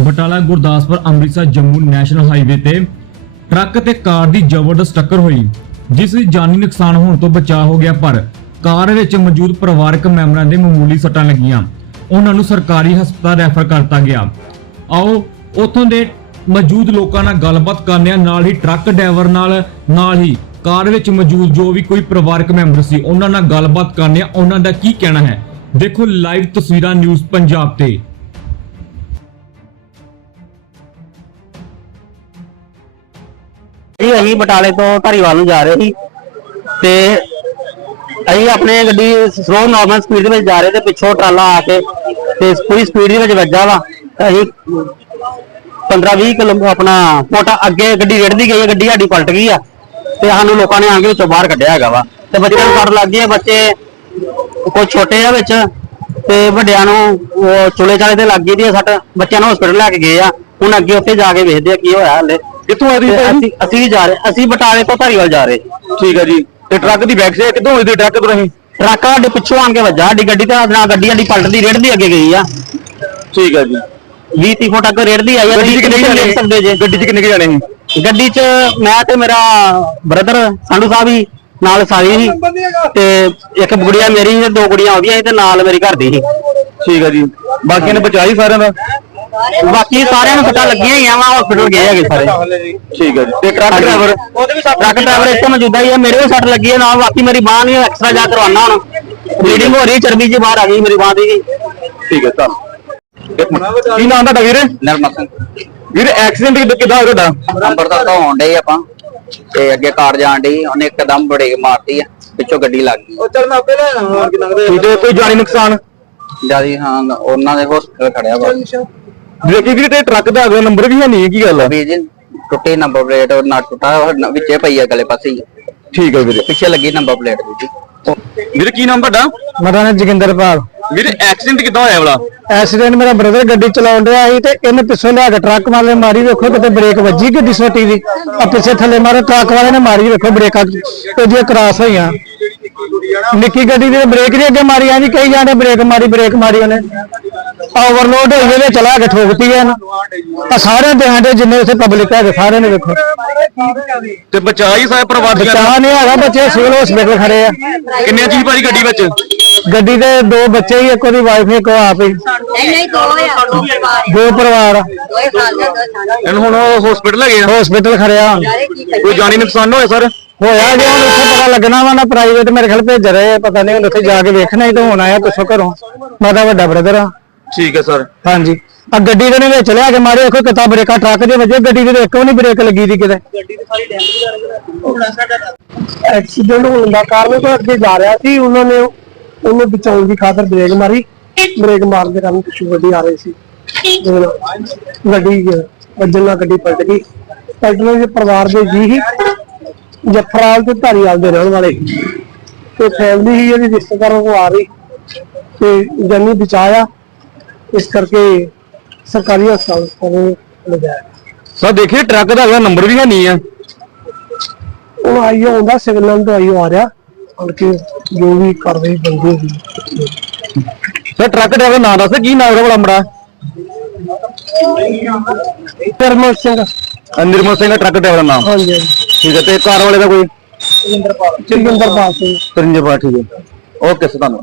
Batala, Gurdaspur, Amritsar, Jammu national highway ਤੇ truck ਤੇ car ਦੀ ਜ਼ਬਰਦਸਤ ਟੱਕਰ ਹੋਈ, ਜਿਸ ਵਿੱਚ ਜਾਨੀ ਨੁਕਸਾਨ ਹੋਣ ਤੋਂ ਬਚਾਅ ਹੋ ਗਿਆ, ਪਰ ਕਾਰ ਵਿੱਚ ਮੌਜੂਦ ਪਰਿਵਾਰਕ ਮੈਂਬਰਾਂ ਦੇ ਮਾਮੂਲੀ ਸੱਟਾਂ ਲੱਗੀਆਂ। ਉਹਨਾਂ ਨੂੰ ਸਰਕਾਰੀ ਹਸਪਤਾਲ ਰੈਫਰ ਕਰਤਾ ਗਿਆ। ਆਓ, ਉੱਥੋਂ ਦੇ ਮੌਜੂਦ ਲੋਕਾਂ ਨਾਲ ਗੱਲਬਾਤ ਕਰਨੇ ਨਾਲ ਹੀ ਟਰੱਕ ਡਰਾਈਵਰ ਨਾਲ ਨਾਲ ਹੀ ਕਾਰ ਵਿੱਚ ਮੌਜੂਦ ਜੋ ਵੀ ਕੋਈ ਪਰਿਵਾਰਕ ਮੈਂਬਰ ਸੀ, ਉਹਨਾਂ ਨਾਲ ਗੱਲਬਾਤ ਕਰਨੇ ਉਹਨਾਂ ਦਾ ਕੀ ਕਹਿਣਾ ਹੈ? ਦੇਖੋ, ਲਾਈਵ ਤਸਵੀਰਾਂ ਨਿਊਜ਼ ਪੰਜਾਬ ਤੇ। ਜੀ ਅਸੀਂ ਬਟਾਲੇ ਤੋਂ ਧਾਰੀਵਾਲ ਨੂੰ ਜਾ ਰਹੇ ਸੀ ਤੇ ਅਸੀਂ ਆਪਣੇ ਗੱਡੀ ਸਲੋ ਨਾਰਮਲ ਸਪੀਡ ਦੇ ਵਿੱਚ ਜਾ ਰਹੇ ਤੇ ਪਿੱਛੋਂ ਟਰਾਲਾ ਆ ਕੇ ਤੇ ਪੂਰੀ ਸਪੀਡ ਦੇ ਵਿੱਚ ਵੱਜਾ ਵਾ। ਅਸੀਂ 15-20 ਕਿਲੋ ਆਪਣਾ ਫੁੱਟ ਅੱਗੇ ਗੱਡੀ ਰੇੜਦੀ ਗਈ ਗੱਡੀ ਸਾਡੀ ਪਲਟ ਗਈ ਆ ਤੇ ਸਾਨੂੰ ਲੋਕਾਂ ਨੇ ਆ ਕੇ ਵਿੱਚੋਂ ਬਾਹਰ ਕੱਢਿਆ ਹੈਗਾ ਵਾ। ਤੇ ਬੱਚਿਆਂ ਨੂੰ ਸੱਟ ਲੱਗ ਗਈ ਬੱਚੇ ਕੋਈ ਛੋਟੇ ਆ ਵਿੱਚ ਤੇ ਵੱਡਿਆਂ ਨੂੰ ਚੁਲੇ ਚਾਲੇ ਤੇ ਲੱਗ ਗਈ ਦੀ ਸੱਟ। ਬੱਚਿਆਂ ਨੂੰ ਹਸਪੀਟਲ ਲੈ ਕੇ ਗਏ ਆ। ਹੁਣ ਅੱਗੇ ਉੱਥੇ ਜਾ ਕੇ ਵੇਖਦੇ ਆ ਕੀ ਹੋਇਆ ਹਲੇ। ਕਿੱਥੋਂ ਆ ਰਹੀ ਤੇ ਅਸੀਂ ਅਸੀਂ ਵੀ ਜਾ ਰਹੇ ਅਸੀਂ ਬਟਾਲੇ ਤੋਂ ਧਾਰੀਵਾਲ ਜਾ ਰਹੇ। ਠੀਕ ਹੈ ਜੀ। ਤੇ ਟਰੱਕ ਦੀ ਬੈਕ ਸੇ ਕਿੱਥੋਂ ਹੋਈ ਦੀ ਟਰੱਕ ਤੋਂ ਰਹੀ ਟਰੱਕ ਸਾਡੇ ਪਿੱਛੋਂ ਆਣ ਕੇ ਵੱਜਾ। ਸਾਡੀ ਗੱਡੀ ਤੇ ਨਾਲ ਗੱਡੀ ਸਾਡੀ ਪਲਟਦੀ ਰੇੜਦੀ ਅੱਗੇ ਗਈ ਆ। ਠੀਕ ਹੈ ਜੀ। 20 30 ਫੁੱਟ ਅੱਗੇ ਰੇੜਦੀ ਆਈ ਆ। ਗੱਡੀ 'ਚ ਕਿੰਨੇ ਜਾਣੇ? ਸਕਦੇ ਜੇ। ਗੱਡੀ 'ਚ ਕਿੰਨੇ ਕੁ ਜਾਣੇ ਸੀ? ਗੱਡੀ 'ਚ ਮੈਂ ਤੇ ਮੇਰਾ ਬ੍ਰਦਰ ਸੰਧੂ ਸਾਹਿਬ ਹੀ ਨਾਲ ਸਾਰੀ ਸੀ। ਤੇ ਇੱਕ ਗੁੜੀਆ ਮੇਰੀ ਸੀ ਤੇ ਦੋ ਗੁੜੀਆਂ ਉਹਦੀਆਂ ਸੀ ਤੇ ਨਾਲ ਮੇਰੀ ਘਰ ਦੀ ਸੀ। ਠੀਕ ਹੈ ਜੀ। ਬਾਕੀਆਂ ਨੇ ਬਚਾਈ ਸਾਰਿਆਂ ਦਾ? ਬਾਕੀ ਸਾਰਿਆਂ ਨੂੰ ਪਤਾ ਲੱਗੀਆਂ ਹੀ ਆ ਵਾ ਹਸਪੀਟਲ ਗਏ ਹੈਗੇ ਸਾਰੇ। ਠੀਕ ਹੈ ਜੀ। ਤੇ ਟਰੱਕ ਡਰਾਈਵਰ ਟਰੱਕ ਡਰਾਈਵਰ ਇੱਥੇ ਮੌਜੂਦਾ ਹੀ ਹੈ ਮੇਰੇ ਵੀ ਸੱਟ ਲੱਗੀ ਹੈ ਨਾਲ ਬਾਕੀ ਮੇਰੀ ਬਾਹ ਨਹੀਂ ਐਕਸਟਰਾ ਜਾ ਕਰਵਾਉਣਾ ਹੁਣ। ਬਲੀਡਿੰਗ ਹੋ ਰਹੀ ਚਰਬੀ ਜੀ ਬਾਹਰ ਆ ਗਈ ਮੇਰੀ ਬਾਹ ਦੀ। ਜੀ ਠੀਕ ਹੈ ਤਾਂ ਕੀ ਨਾਮ ਤੁਹਾਡਾ ਵੀਰੇ? ਨਰਮਾ ਸਿੰਘ। ਵੀਰੇ ਐਕਸੀਡੈਂਟ ਕਿੱਦਾਂ ਹੋਇਆ ਤੁਹਾਡਾ? ਨੰਬਰ ਦਾ ਧੋਣ ਡੇ ਆਪਾਂ। ਤੇ ਅੱਗੇ ਕਾਰ ਜਾਣ ਡਈ ਉਹਨੇ ਇੱਕਦਮ ਬ੍ਰੇਕ ਮਾਰਤੀ ਆ ਪਿੱਛੋਂ ਗੱਡੀ ਲੱਗ ਗਈ। ਠੀਕ ਹੈ ਕੋਈ ਜਾਨੀ ਨੁਕਸਾਨ? ਜਿਆਦੀ ਹਾਂ ਉਹਨਾਂ ਦੇ ਹਸਪੀਟਲ ਖੜਿਆ ਵਾ। ਦੇਖੀ ਵੀਰੇ ਤੇ ਟਰੱਕ ਦਾ ਅਗਲਾ ਨੰਬਰ ਵੀ ਹੈ ਨਹੀਂ ਕੀ ਗੱਲ ਆ? ਵੀ ਜੀ ਟੁੱਟੀ ਨੰਬਰ ਪਲੇਟ ਨਾ ਟੁੱਟਾ ਉਹ ਨ- ਵਿੱਚੇ ਪਈ ਆ ਗਲੇ ਪਾਸੇ ਹੀ। ਠੀਕ ਹੈ ਵੀਰੇ। ਪਿੱਛੇ ਲੱਗੀ ਨੰਬਰ ਪਲੇਟ ਦੀ ਜੀ। ਵੀਰੇ ਕੀ ਨਾਮ ਤੁਹਾਡਾ? ਮੇਰਾ ਨਾਮ ਜੋਗਿੰਦਰਪਾਲ ਵੀਰੇ ਐਕਸੀਡੈਂਟ ਕਿੱਦਾਂ ਹੋਇਆ ਵਾਲਾ? ਐਕਸੀਡੈਂਟ ਮੇਰਾ ਬ੍ਰਦਰ ਗੱਡੀ ਚਲਾਉਣ ਡਿਆ ਸੀ ਤੇ ਇਹਨੇ ਪਿੱਛੋਂ ਲਿਆ ਕੇ ਟਰੱਕ ਵਾਲੇ ਨੇ ਮਾਰੀ ਵੇਖੋ ਕਿਤੇ ਬ੍ਰੇਕ ਵੱਜੀ ਗੱਡੀ ਸੋਟੀ ਦੀ ਆ ਪਿੱਛੇ ਥੱਲੇ ਮਾਰੇ ਟਰੱਕ ਵਾਲੇ ਨੇ ਮਾਰੀ ਵੇਖੋ ਬ੍ਰੇਕਾਂ ਉਹਦੀਆਂ ਕਰਾਸ ਹੋਈਆਂ। ਨਿੱਕੀ ਗੱਡੀ ਦੀ ਬ੍ਰੇਕ ਨਹੀਂ ਅੱਗੇ ਮਾਰੀ ਆਂਦੀ ਕਈ ਜਾਂਦੇ ਬ੍ਰੇਕ ਮਾਰੀ ਬ੍ਰੇਕ ਮਾਰੀ ਉਹਨੇ। ਓਵਰਲੋਡ ਹੋਈ ਇਹਦੇ ਚਲਾ ਕੇ ਠੋਕਤੀ ਐ ਆ ਸਾਰੇ ਦੇਹਾਂ ਦੇ ਜਿੰਨੇ ਉੱਥੇ ਪਬਲਿਕ ਹੈਗੇ ਸਾਰਿਆਂ ਨੇ ਵੇਖੋ। ਤੇ ਬਚਾਈ ਸਾਰੇ ਪਰਿਵਾਰ ਦੀਆਂ ਬਚਾ ਨਹੀਂ ਹੈਗਾ ਬੱਚੇ ਸਿਵਲ ਹਸਪੀਟਲ ਖੜੇ ਆ। ਕਿੰਨੇ ਚੀਜ਼ ਭਾਜੀ ਗੱਡੀ ਵਿੱਚ? ਗੱਡੀ ਦੇ ਦੋ ਬੱਚੇ ਹੀ ਇੱਕ ਉਹਦੀ ਵਾਈਫ ਇੱਕ ਉਹ ਆਪ ਹੀ। ਨਹੀਂ ਨਹੀਂ ਦੋ ਆ। ਦੋ ਪਰਿਵਾਰ ਦੋ ਪਰਿਵਾਰ ਆ। ਦੋ ਹੀ ਸਾਲ ਦਾ ਦੋ ਸਾਲ ਇਹਨੂੰ ਹੁਣ ਹਸਪੀਟਲ ਲੈ ਗਏ ਆ। ਹਸਪੀਟਲ ਖੜਿਆ ਸਾਰੇ ਕੋਈ ਜਾਨੀ ਨੁਕਸਾਨ ਹੋਇਆ ਸਰ? ਹੋਇਆ ਜੇ ਹੁਣ ਉੱਥੇ ਪਤਾ ਲੱਗਣਾ ਵਾ ਨਾ ਪ੍ਰਾਈਵੇਟ ਮੇਰੇ ਖਿਆਲ ਭੇਜ ਰਹੇ ਆ, ਪਤਾ ਨਹੀਂ ਹੁਣ ਉੱਥੇ ਜਾ ਕੇ ਵੇਖਣਾ ਹੀ ਤਾਂ ਹੋਣਾ ਆ ਪਿੱਛੋਂ ਘਰੋਂ। ਮੈਂ ਤਾਂ ਵੱਡਾ ਬ੍ਰਦਰ ਆ। ਠੀਕ ਹੈ ਸਰ ਹਾਂਜੀ। ਆ ਗੱਡੀ ਦੇ ਨੇ ਵਿੱਚ ਲਿਆ ਕੇ ਮਾਰੇ ਦੇਖੋ ਕਿਤਾ ਬ੍ਰੇਕਾਂ ਟਰੱਕ ਦੇ ਵਜੇ ਗੱਡੀ ਦੇ ਇੱਕ ਵੀ ਨਹੀਂ ਬ੍ਰੇਕ ਲੱਗੀ ਦੀ ਕਿਤੇ। ਐਕਸੀਡੈਂਟ ਹੋਣ ਦਾ ਕਾਰਨ ਕੋਈ ਅੱਗੇ ਜਾ ਰਿਹਾ ਸੀ ਉਹਨਾਂ ਨੇ ਉਹਨੂੰ ਬਚਾਉਣ ਦੀ ਖਾਤਰ ਬ੍ਰੇਕ ਮਾਰੀ ਬ੍ਰੇਕ ਮਾਰਨ ਦੇ ਕਾਰਨ ਪਿੱਛੋਂ ਗੱਡੀ ਆ ਰਹੀ ਸੀ। ਗੱਡੀ ਵੱਜਣ ਨਾਲ ਗੱਡੀ ਪਲਟ ਗਈ। ਪਲਟਣ ਦੇ ਪਰਿਵਾਰ ਦੇ ਜੀ ਹੀ ਜਫਰਾਲ ਤੇ ਧਾਰੀਵਾਲ ਦੇ ਰਹਿਣ ਵਾਲੇ ਤੇ ਫੈਮਿਲੀ ਹੀ ਇਹਦੀ ਰਿਸ਼ਤੇਦਾਰਾਂ ਕੋ ਆ ਰਹੀ ਤੇ ਜਾਨੀ ਬਚਾਇਆ ਇਸ ਕਰਕੇ ਸਰਕਾਰੀ ਹਸਪਤਾਲ ਕੋਲ ਲਿਜਾਇਆ। ਸਰ ਦੇਖੀਏ ਟਰੱਕ ਦਾ ਅਗਲਾ ਨੰਬਰ ਵੀ ਹੈ ਨਹੀਂ ਆ। ਉਹ ਆਈਓ ਹੁੰਦਾ ਸਿਗਨਲ ਤੋਂ ਆਈਓ ਆ ਰਿਹਾ। ਹੁਣ ਕਿ ਜੋ ਵੀ ਕਾਰਵਾਈ ਬੰਦੀ ਹੋਈ। ਸਰ ਟਰੱਕ ਡਰਾਈਵਰ ਨਾਮ ਦੱਸ ਕੀ ਨਾਮ ਉਹਦਾ ਬੜਾ ਮੜਾ? ਪਰਮਲ ਸਿੰਘ। ਨਿਰਮਲ ਸਿੰਘ ਦਾ ਟਰੱਕ ਡਰਾਈਵਰ ਦਾ ਨਾਮ। ਹਾਂਜੀ ਹਾਂਜੀ। ਠੀਕ ਹੈ ਤੇ ਕਾਰ ਵਾਲੇ ਦਾ ਕੋਈ? ਜੋਗਿੰਦਰਪਾਲ ਸਿੰਘ। ਸਰਿੰਜਪਾਲ ਠੀਕ ਹੈ। ਓਕੇ ਸਰ ਧੰਨਵਾਦ।